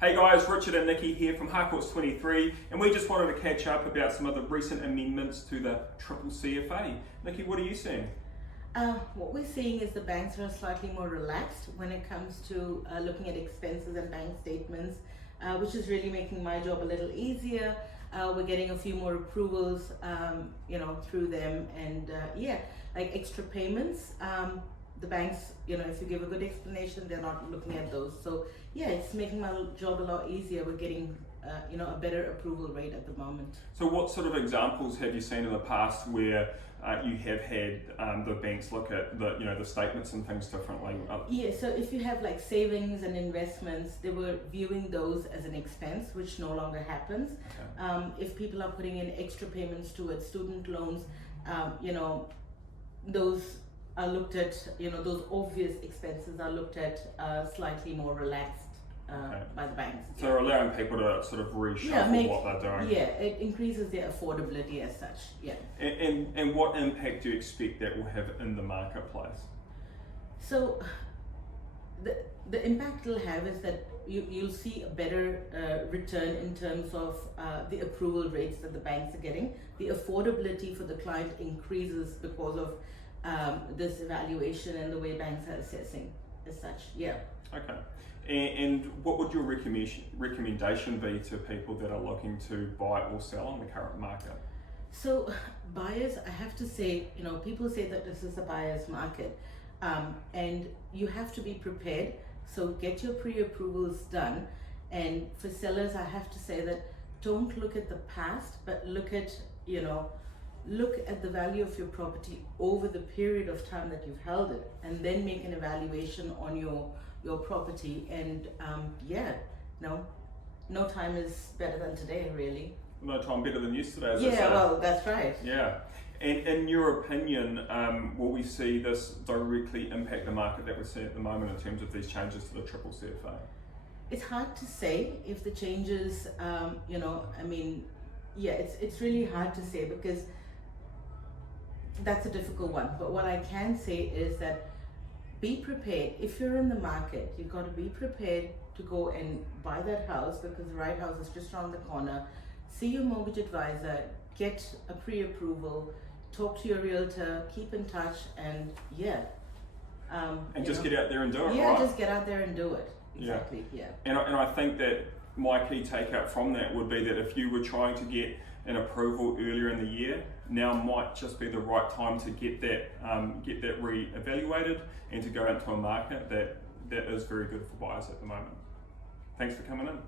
Hey guys, Richard and Nikki here from Harcourts 23, and we just wanted to catch up about some of the recent amendments to the CCCFA. Nikki, what are you seeing? What we're seeing is the banks are slightly more relaxed when it comes to looking at expenses and bank statements, which is really making my job a little easier. We're getting a few more approvals, through them, and like extra payments. The banks, if you give a good explanation, they're not looking at those. So it's making my job a lot easier. We're getting a better approval rate at the moment. So what sort of examples have you seen in the past where you have had the banks look at the statements and things differently? So if you have like savings and investments, they were viewing those as an expense, which no longer happens. Okay. If people are putting in extra payments towards student loans, those are looked at, those obvious expenses are looked at slightly more relaxed by the banks. So allowing people to sort of reshuffle what they're doing. Yeah, it increases their affordability as such, yeah. And what impact do you expect that will have in the marketplace? So the impact it'll have is that you'll see a better return in terms of the approval rates that the banks are getting. The affordability for the client increases because of this evaluation and the way banks are assessing as such, yeah. Okay. And what would your recommendation be to people that are looking to buy or sell in the current market? So buyers, I have to say, people say that this is a buyer's market, and you have to be prepared. So get your pre-approvals done. And for sellers, I have to say that don't look at the past, but look at the value of your property over the period of time that you've held it, and then make an evaluation on your property. And no time is better than today, really. No time better than yesterday, as I say. Well, that's right. Yeah. And in your opinion, will we see this directly impact the market that we're seeing at the moment in terms of these changes to the CCCFA? It's hard to say if the changes, it's really hard to say because that's a difficult one. But what I can say is that be prepared. If you're in the market, you've got to be prepared to go and buy that house because the right house is just around the corner. See your mortgage advisor, get a pre-approval, talk to your realtor, keep in touch, and just get out there and do it, yeah, right? Just get out there and do it. Exactly, yeah. And I think that my key take-up from that would be that if you were trying to get an approval earlier in the year, now might just be the right time to get that re-evaluated and to go into a market that is very good for buyers at the moment. Thanks for coming in.